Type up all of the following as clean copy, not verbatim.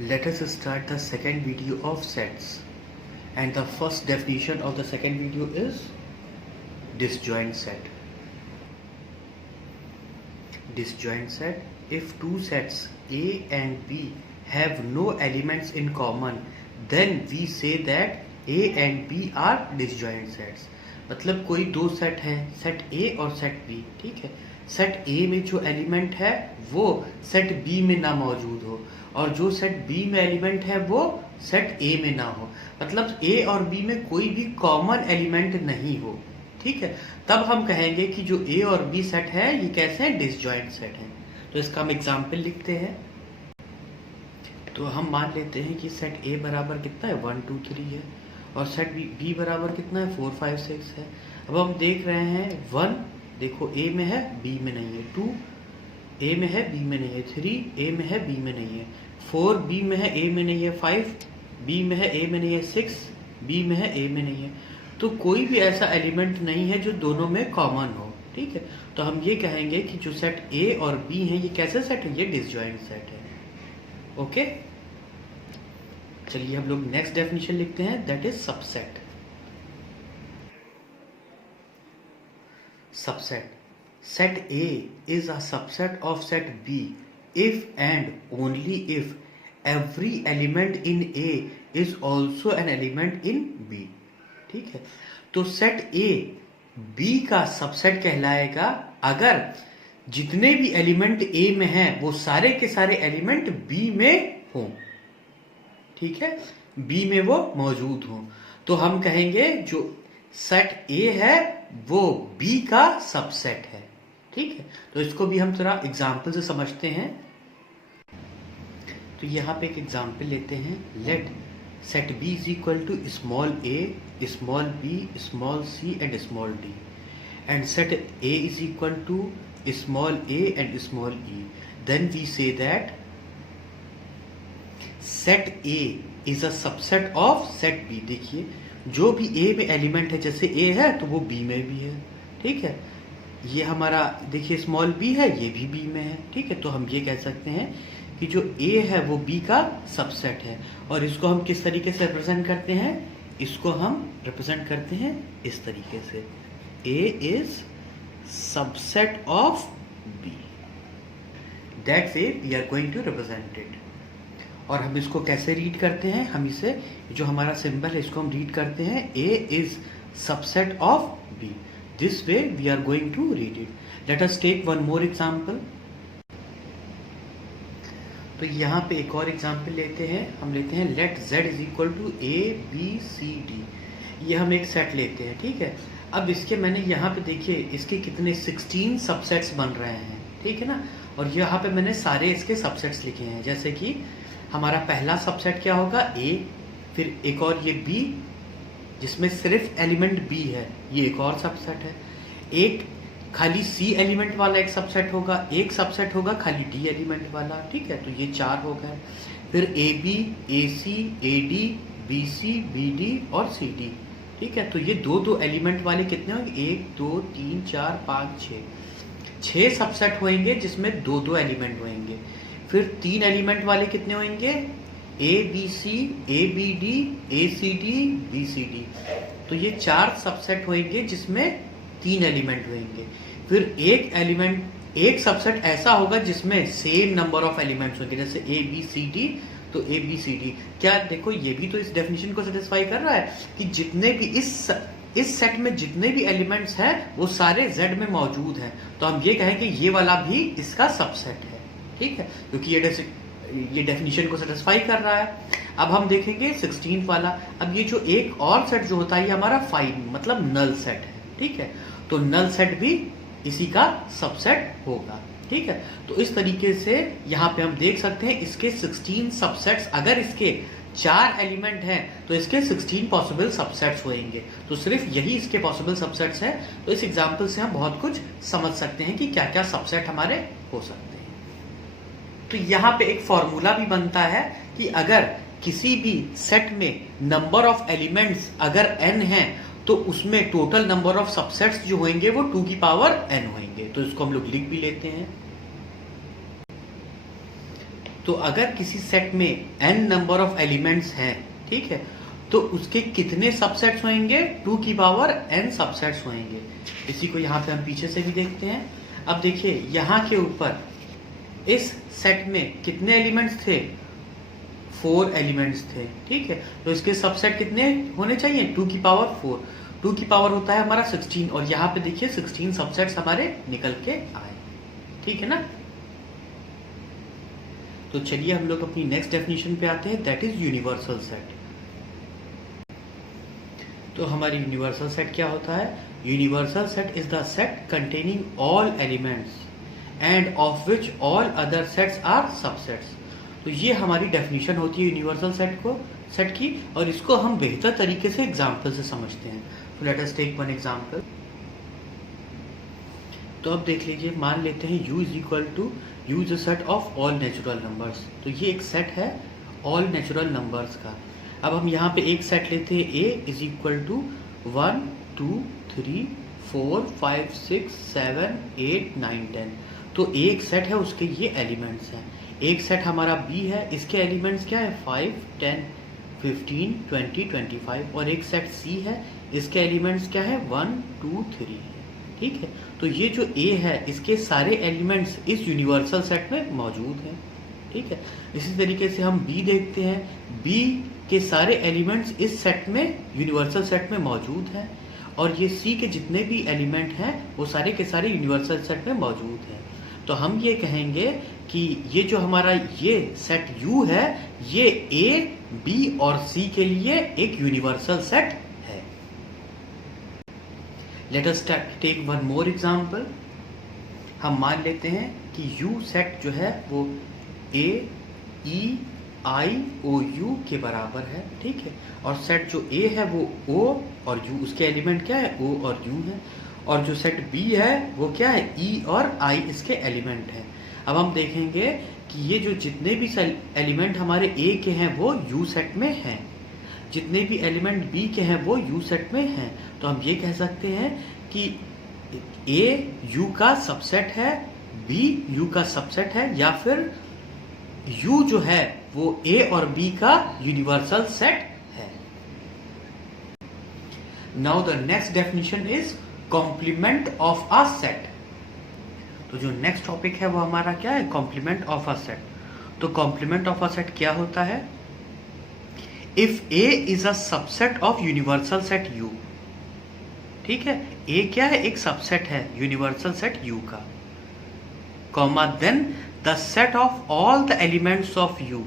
Let us start the second video of sets, and the first definition of the second video is disjoint set. Disjoint set: if two sets A and B have no elements in common, then we say that A and B are disjoint sets. मतलब कोई दो set हैं, set A और set B, ठीक है। Set A में जो element है वो सेट B में ना मौजूद हो, और जो सेट B में एलिमेंट है वो सेट A में ना हो, मतलब A और B में कोई भी कॉमन एलिमेंट नहीं हो, ठीक है। तब हम कहेंगे कि जो A और B सेट है ये कैसे हैं, डिसजॉइंट सेट हैं। तो इसका हम एग्जाम्पल लिखते हैं। तो हम मान लेते हैं कि सेट A बराबर कितना है 1 2 3 है, और सेट B बराबर कितना है 4 5 6 है। अब हम देख रहे हैं 1 देखो A में है B में नहीं है, 2 A में है B में नहीं है, 3 A में है B में नहीं है, 4 B में है A में नहीं है, 5 B में है A में नहीं है, 6 B में है A में नहीं है। तो कोई भी ऐसा एलिमेंट नहीं है जो दोनों में कॉमन हो, ठीक है। तो हम ये कहेंगे कि जो सेट A और B है ये कैसे सेट है, ये डिसजॉइंट सेट है। ओके, चलिए हम लोग नेक्स्ट डेफिनेशन लिखते हैं, that is subset. Subset: set A is a subset of set B if and only if every element in A is also an element in B, ठीक है। तो set A B का subset कहलाएगा अगर जितने भी एलिमेंट A में हैं वो सारे के सारे एलिमेंट B में हों, ठीक है, B में वो मौजूद हों। तो हम कहेंगे जो सेट A है वो B का सबसेट है, ठीक है। तो इसको भी हम थोड़ा एग्जाम्पल से समझते हैं। तो यहाँ पे एक एग्जाम्पल लेते हैं, let set B is equal to small a, small b, small c and small d, and set A is equal to small a and small e, then we say that set A is a subset of set B। देखिए जो भी A में element है, जैसे A है तो वो B में भी है, ठीक है। ये हमारा देखिए स्मॉल b है, ये भी B में है, ठीक है। तो हम ये कह सकते हैं कि जो A है वो B का सबसेट है। और इसको हम किस तरीके से रिप्रेजेंट करते हैं, इसको हम रिप्रेजेंट करते हैं इस तरीके से, A is subset of B, that way we are going to represent it. और हम इसको कैसे रीड करते हैं, हम इसे जो हमारा सिंबल है इसको हम रीड करते हैं A is subset of B। This way we are going to read it. Let us take one more example. तो यहाँ पे एक और एग्जाम्पल लेते हैं, हम लेते हैं let z is equal to A B C D। ये हम एक सेट लेते हैं, ठीक है। अब इसके मैंने यहाँ पे देखिए इसके कितने 16 सबसेट्स बन रहे हैं, ठीक है ना। और यहाँ पे मैंने सारे इसके सबसेट्स लिखे हैं, जैसे कि हमारा पहला सबसेट क्या होगा A, फिर एक और ये B जिसमें सिर्फ एलिमेंट B है, ये एक और सबसेट है। एक खाली C एलिमेंट वाला एक सबसेट होगा, एक सबसेट होगा खाली D एलिमेंट वाला, ठीक है। तो ये 4 हो गए। फिर AB, AC, AD, BC, BD और CD, ठीक है। तो ये दो दो एलिमेंट वाले कितने होंगे, 1 2 3 4 5 6 सबसेट होंगे जिसमें दो दो एलिमेंट होंगे। फिर 3 एलिमेंट वाले कितने होंगे, A B C, A B D, A C D, B C D। तो ये 4 सबसेट होंगे जिसमें 3 एलिमेंट होंगे। फिर एक सबसेट ऐसा होगा जिसमें सेम नंबर ऑफ एलिमेंट्स होंगे, जैसे A B C D, तो A B C D। क्या देखो ये भी तो इस डेफिनेशन को सेटिस्फाई कर रहा है कि जितने भी इस सेट में जितने भी एलिमेंट्स हैं वो सारे Z में मौजूद हैं। तो हम ये कहेंगे ये वाला भी इसका सबसेट है, ठीक है, क्योंकि ये डेफिनेशन को सेटिस्फाई कर रहा है। अब हम देखेंगे 16 वाला। अब ये जो एक और सेट जो होता है ये हमारा 5 मतलब नल सेट है, ठीक है। तो नल सेट भी इसी का सबसेट होगा, ठीक है। तो इस तरीके से यहाँ पे हम देख सकते हैं इसके 16 सबसेट्स, अगर इसके 4 एलिमेंट हैं तो इसके 16 पॉसिबल सबसेट्स होंगे। तो सिर्फ यही इसके पॉसिबल सबसेट्स हैं। तो इस एग्जाम्पल से हम बहुत कुछ समझ सकते हैं कि क्या क्या सबसेट हमारे हो सकते हैं। तो यहाँ पे एक फॉर्मूला भी बनता है कि अगर किसी भी सेट में नंबर ऑफ एलिमेंट्स अगर n है तो उसमें टोटल नंबर ऑफ सबसेट्स जो होंगे वो 2 की पावर n होंगे। तो इसको हम लोग लिख भी लेते हैं। तो अगर किसी सेट में n नंबर ऑफ एलिमेंट्स हैं, ठीक है, तो उसके कितने सबसेट्स होंगे? 2 की पावर n सबसेट्स होंगे। इसी को यहाँ पे हम पीछे से भी देखते हैं। अब देखिए यहाँ के ऊपर इस सेट में कितने एलिमेंट्स थे? 4 एलिमेंट्स थे, ठीक है। तो इसके सबसेट कितने होने चाहिए? 2 की पावर 4। 2 की पावर होता है हमारा 16, और यहाँ पे देखिए 16 सबसेट्स हमारे निकल के आए, ठीक है ना। तो चलिए हम लोग अपनी नेक्स्ट डेफिनेशन पे आते हैं, दैट इज यूनिवर्सल सेट। तो हमारी यूनिवर्सल सेट क्या होता है? Universal set is the set containing all elements and of which all other sets are subsets. तो ये हमारी डेफिनेशन होती है यूनिवर्सल सेट की, और इसको हम बेहतर तरीके से एग्जाम्पल से समझते हैं। तो let us take one example. तो अब देख लीजिए, मान लेते हैं U is equal to U is a set of all natural numbers. तो ये एक सेट है ऑल नेचुरल नंबर्स का। अब हम यहाँ पे एक सेट लेते हैं A इज इक्वल टू 1 2 3 4 5 6 7 8 9 10। तो एक सेट है, उसके ये एलिमेंट्स हैं। एक सेट हमारा B है, इसके एलिमेंट्स क्या है? 5 10 15 20 25। और एक सेट C है, इसके एलिमेंट्स क्या है? 1 2 3 है, ठीक है। तो ये जो A है, इसके सारे एलिमेंट्स इस यूनिवर्सल सेट में मौजूद हैं, ठीक है। इसी तरीके से हम B देखते हैं, B के सारे एलिमेंट्स इस सेट में, यूनिवर्सल सेट में मौजूद हैं, और ये C के जितने भी एलिमेंट हैं वो सारे के सारे यूनिवर्सल सेट में मौजूद हैं। तो हम ये कहेंगे कि ये जो हमारा ये सेट U है, ये A, B और C के लिए एक यूनिवर्सल सेट है। Let us take one more example. हम मान लेते हैं कि U सेट जो है वो A, E, I, O, U के बराबर है, ठीक है। और सेट जो A है वो O और U, उसके एलिमेंट क्या है? O और U है। और जो सेट B है वो क्या है? E और I इसके एलिमेंट है। अब हम देखेंगे कि ये जो जितने भी एलिमेंट हमारे A के हैं वो U सेट में हैं, जितने भी एलिमेंट B के हैं वो U सेट में हैं। तो हम ये कह सकते हैं कि A U का सबसेट है, B U का सबसेट है, या फिर U जो है वो A और B का यूनिवर्सल सेट है। Now the next definition is complement of a set. तो जो नेक्स्ट टॉपिक है वो हमारा क्या है? Complement of a set. तो कॉम्प्लीमेंट ऑफ अ सेट क्या होता है? If A is a subset of universal set U, ठीक है। A क्या है? एक सबसेट है यूनिवर्सल सेट U का, comma then the set of all the elements of U,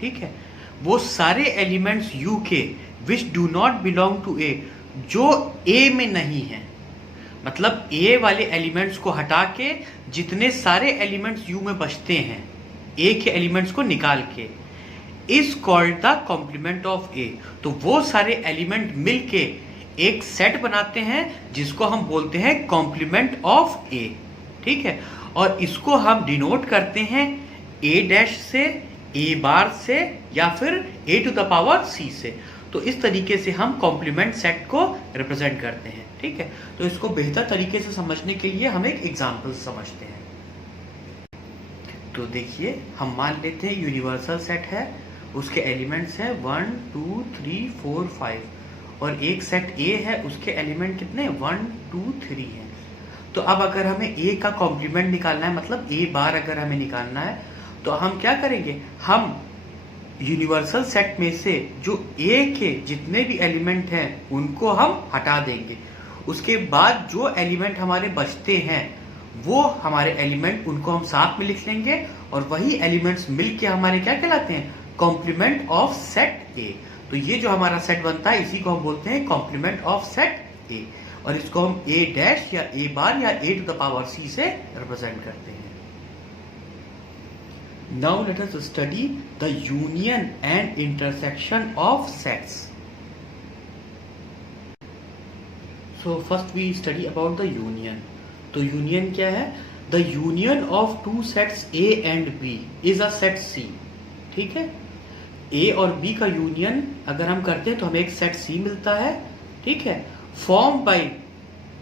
ठीक है। वो सारे एलिमेंट्स U के which do not belong to A, जो A में नहीं है, मतलब A वाले एलिमेंट्स को हटा के जितने सारे एलिमेंट्स U में बचते हैं, A के एलिमेंट्स को निकाल के, is called the complement of A। तो वो सारे एलिमेंट मिलके एक सेट बनाते हैं जिसको हम बोलते हैं कॉम्प्लीमेंट ऑफ A, ठीक है। और इसको हम डिनोट करते हैं A डैश से, A बार से, या फिर A to the power C से। तो इस तरीके से हम कॉम्प्लीमेंट सेट को रिप्रेजेंट करते हैं, ठीक है। तो इसको बेहतर तरीके से समझने के लिए हम एक एग्जाम्पल समझते हैं। तो देखिए, हम मान लेते हैं यूनिवर्सल सेट है, उसके एलिमेंट्स हैं 1 2 3 4 5, और एक सेट A है, उसके एलिमेंट कितने? 1 2 3 हैं। तो अब अगर हमें A का कॉम्प्लीमेंट निकालना है, मतलब A बार अगर हमें निकालना है, तो हम क्या करेंगे? हम यूनिवर्सल सेट में से जो A के जितने भी एलिमेंट हैं उनको हम हटा देंगे। उसके बाद जो एलिमेंट हमारे बचते हैं वो हमारे एलिमेंट, उनको हम साथ में लिख लेंगे, और वही एलिमेंट्स मिलके हमारे क्या कहलाते हैं? Complement of set A। तो ये जो हमारा सेट बनता है, इसी को हम बोलते हैं कॉम्प्लीमेंट ऑफ सेट A, और इसको हम A डैश या A बार या A to the power C से रिप्रेजेंट करते हैं। Now let us study the union and intersection of sets. So first we study about the union. तो union क्या है? The union of two sets A and B is a set C, ठीक है। A और B का union अगर हम करते हैं तो हमें एक सेट C मिलता है, ठीक है, form by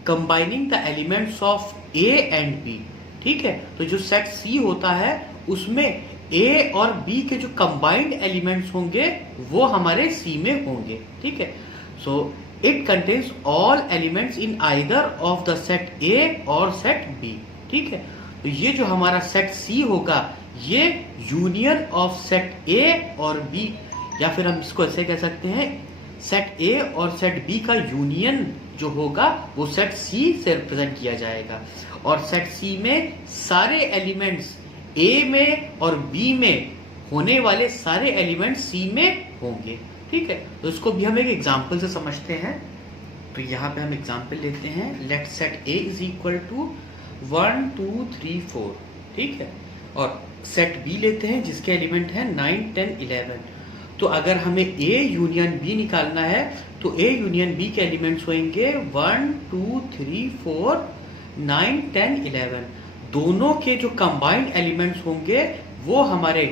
combining the elements of A and B, ठीक है। तो जो सेट C होता है उसमें ए और बी के जो कंबाइंड एलिमेंट्स होंगे वो हमारे सी में होंगे, ठीक है। So it contains all elements in either of the set ए और सेट बी, ठीक है। तो ये जो हमारा सेट सी होगा ये यूनियन ऑफ सेट ए और बी, या फिर हम इसको ऐसे कह सकते हैं सेट ए और सेट बी का यूनियन जो होगा वो सेट सी से रिप्रेजेंट किया जाएगा। और सेट सी में सारे एलिमेंट्स ए में और बी में होने वाले सारे एलिमेंट्स सी में होंगे, ठीक है। तो इसको भी हम एक एग्जांपल से समझते हैं। तो यहाँ पे हम एग्जांपल लेते हैं, let set A is equal to 1 2 3 4, ठीक है। और सेट बी लेते हैं जिसके एलिमेंट हैं 9 10 11। तो अगर हमें ए यूनियन बी निकालना है तो ए यूनियन बी के एलिमेंट्स होंगे 1 2 3 4 9 10 11। दोनों के जो कंबाइंड एलिमेंट्स होंगे वो हमारे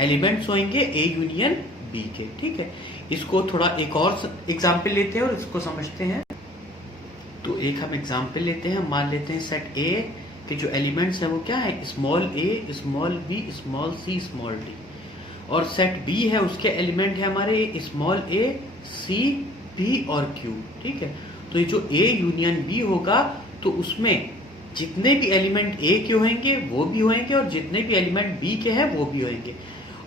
एलिमेंट्स होंगे ए यूनियन बी के, ठीक है। इसको थोड़ा एक और एग्जांपल लेते हैं और इसको समझते हैं। तो एक हम एग्जांपल लेते हैं, मान लेते हैं सेट ए के जो एलिमेंट्स हैं वो क्या है, स्मॉल ए small B small C small D. और सेट बी है उसके एलिमेंट है हमारे स्मॉल ए सी बी और क्यू, ठीक है। तो ये जो ए यूनियन बी होगा तो उसमें जितने भी एलिमेंट ए के होंगे वो भी होंगे और जितने भी एलिमेंट बी के हैं वो भी होंगे।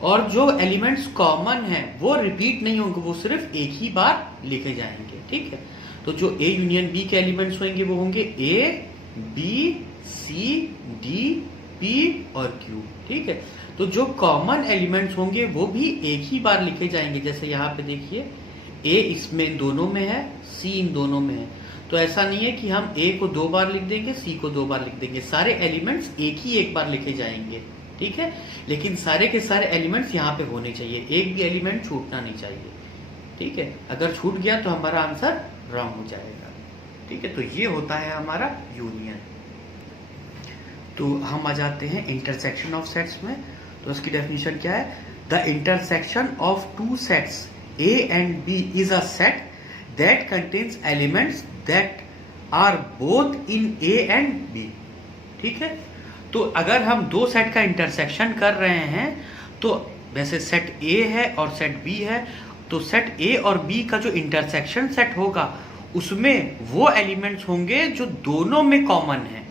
और जो एलिमेंट्स कॉमन हैं वो रिपीट नहीं होंगे, वो सिर्फ एक ही बार लिखे जाएंगे, ठीक है। तो जो ए यूनियन बी के एलिमेंट्स होंगे वो होंगे A B C D P और क्यू, ठीक है। तो जो कॉमन एलिमेंट्स होंगे वो भी एक ही बार लिखे जाएंगे। जैसे यहाँ पे देखिए ए इसमें दोनों में है, सी इन दोनों में है। तो ऐसा नहीं है कि हम ए को 2 बार लिख देंगे सी को 2 बार लिख देंगे, सारे एलिमेंट्स एक बार लिखे जाएंगे, ठीक है। लेकिन सारे के सारे एलिमेंट्स यहाँ पे होने चाहिए, एक भी एलिमेंट छूटना नहीं चाहिए, ठीक है। अगर छूट गया तो हमारा आंसर रॉन्ग हो जाएगा, ठीक है। तो ये होता है हमारा यूनियन। तो हम आ जाते हैं इंटरसेक्शन ऑफ सेट्स में। तो उसकी डेफिनेशन क्या है, the intersection of two sets A and B is a set that contains elements that are both in A and B, ठीक है। तो अगर हम दो सेट का इंटरसेक्शन कर रहे हैं तो वैसे सेट ए है और सेट बी है, तो सेट ए और बी का जो इंटरसेक्शन सेट होगा उसमें वो एलिमेंट्स होंगे जो दोनों में कॉमन है,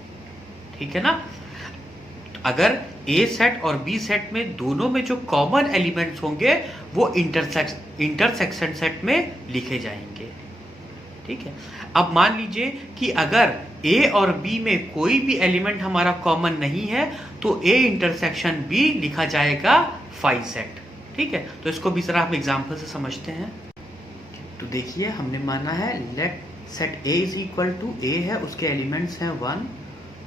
ठीक है ना। अगर ए सेट और बी सेट में दोनों में जो कॉमन एलिमेंट्स होंगे वो इंटरसेक्शन सेट में लिखे जाएंगे, ठीक है। अब मान लीजिए कि अगर ए और बी में कोई भी एलिमेंट हमारा कॉमन नहीं है तो ए इंटरसेक्शन बी लिखा जाएगा 5 सेट, ठीक है। तो इसको भी जरा हम एग्जांपल से समझते हैं। तो देखिए हमने माना है let set A is equal to A है, उसके एलिमेंट्स हैं 1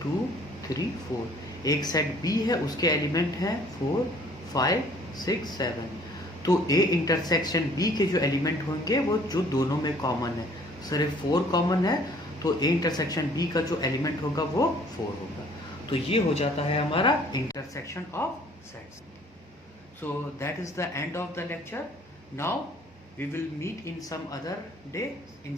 2 3 4। एक सेट बी है उसके एलिमेंट हैं 4 5 6 7। तो ए इंटरसेक्शन बी के जो एलिमेंट होंगे वो जो दोनों में कॉमन है, सिर्फ 4 कॉमन है, तो ए इंटरसेक्शन बी का जो एलिमेंट होगा वो 4 होगा। तो ये हो जाता है हमारा intersection of sets. So that is the end of the lecture. Now we will meet in some other day in